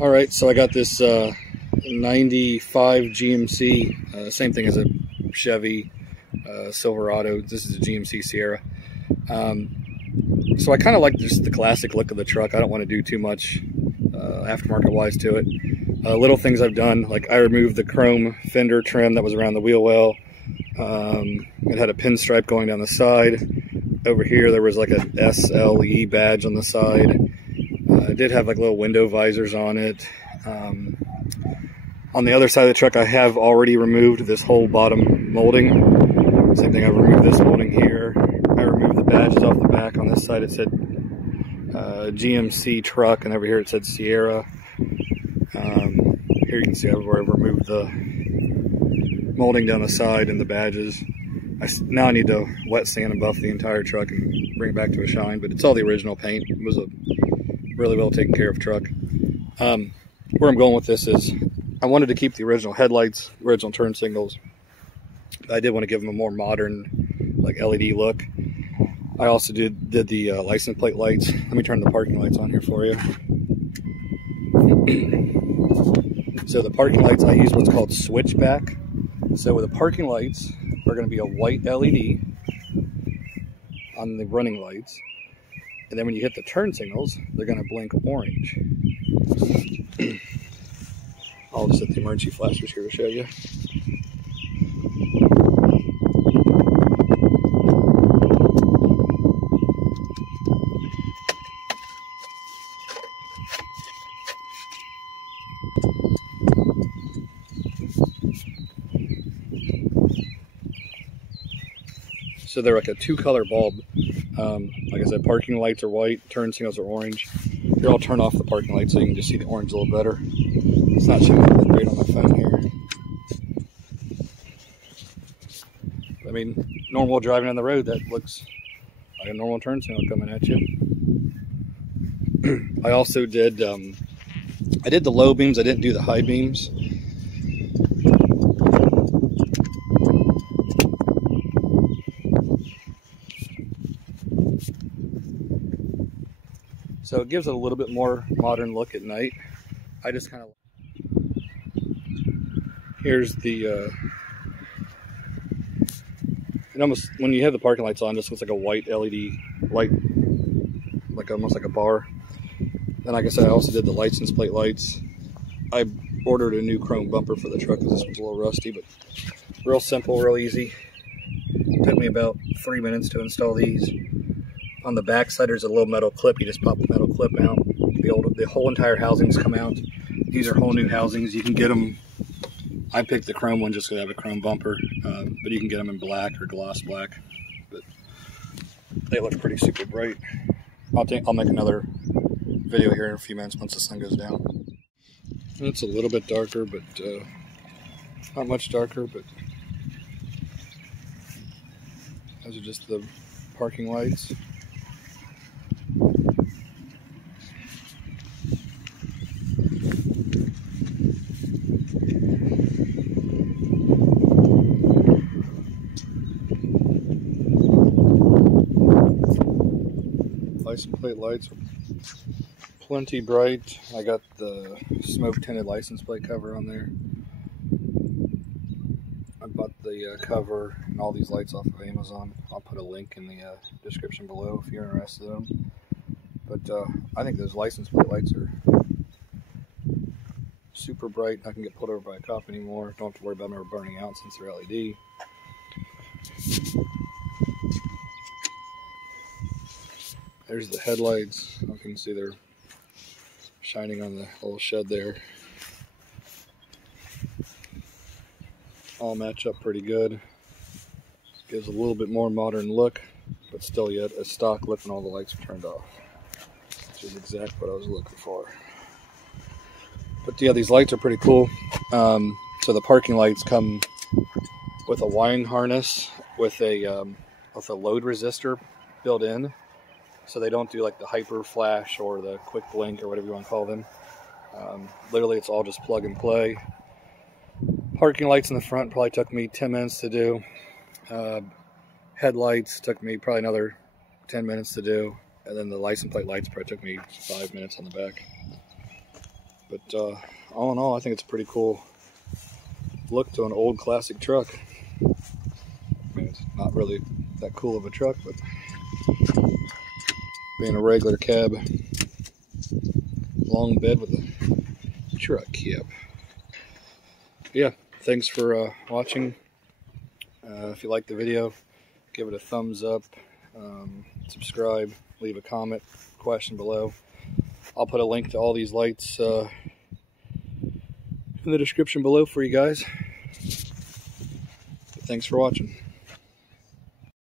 All right, so I got this 95 GMC, same thing as a Chevy Silverado. This is a GMC Sierra. So I kind of like just the classic look of the truck. I don't want to do too much aftermarket wise to it. Little things I've done, like I removed the chrome fender trim that was around the wheel well. It had a pinstripe going down the side. Over here there was like a SLE badge on the side. It did have like little window visors on it. On the other side of the truck I have already removed this whole bottom molding. Same thing, I've removed this molding here. I removed the badges off the back. On this side it said GMC truck, and over here it said Sierra. Here you can see where I've removed the molding down the side and the badges. Now I need to wet sand and buff the entire truck and bring it back to a shine, but it's all the original paint. It was a really well taken care of truck. Where I'm going with this is I wanted to keep the original headlights, original turn signals. I did want to give them a more modern, like LED look. I also did the license plate lights. Let me turn the parking lights on here for you. So the parking lights, I use what's called SwitchBack. So the parking lights are going to be a white LED on the running lights. And then when you hit the turn signals, they're going to blink orange. I'll just hit the emergency flashers here to show you. So they're like a two-color bulb. Like I said, parking lights are white, turn signals are orange. Here, I'll turn off the parking lights so you can just see the orange a little better. It's not showing up great on my phone here. I mean, normal driving on the road, that looks like a normal turn signal coming at you. I also did, I did the low beams, I didn't do the high beams. So it gives it a little bit more modern look at night. I just kind of, here's the, it almost, when you have the parking lights on, it just looks like a white LED light, like almost like a bar. Then like I said, I also did the license plate lights. I ordered a new chrome bumper for the truck because this one's a little rusty, but real simple, real easy. It took me about 3 minutes to install these. On the back side, there's a little metal clip. You just pop the metal clip out. The whole entire housings come out. These are whole new housings. You can get them. I picked the chrome one just because I have a chrome bumper, but you can get them in black or gloss black. But they look pretty super bright. I'll make another video here in a few minutes once the sun goes down. It's a little bit darker, but not much darker. But those are just the parking lights. License plate lights are plenty bright. I got the smoke tinted license plate cover on there. I bought the cover and all these lights off of Amazon. I'll put a link in the description below if you're interested in them. But I think those license plate lights are super bright. I can get pulled over by a cop anymore. Don't have to worry about them ever burning out since they're LED. There's the headlights. You can see they're shining on the little shed there. All match up pretty good. Gives a little bit more modern look, but still yet a stock look when all the lights are turned off, which is exactly what I was looking for. But yeah, these lights are pretty cool. So the parking lights come with a wiring harness with a load resistor built in. So they don't do like the hyper flash or the quick blink or whatever you want to call them. Literally it's all just plug and play. Parking lights in the front probably took me 10 minutes to do. Headlights took me probably another 10 minutes to do. And then the license plate lights probably took me 5 minutes on the back. But all in all, I think it's a pretty cool look to an old classic truck. I mean, it's not really that cool of a truck, but being a regular cab, long bed with a truck cab. Yeah, thanks for watching. If you liked the video, give it a thumbs up, subscribe, leave a comment, question below. I'll put a link to all these lights in the description below for you guys. But thanks for watching.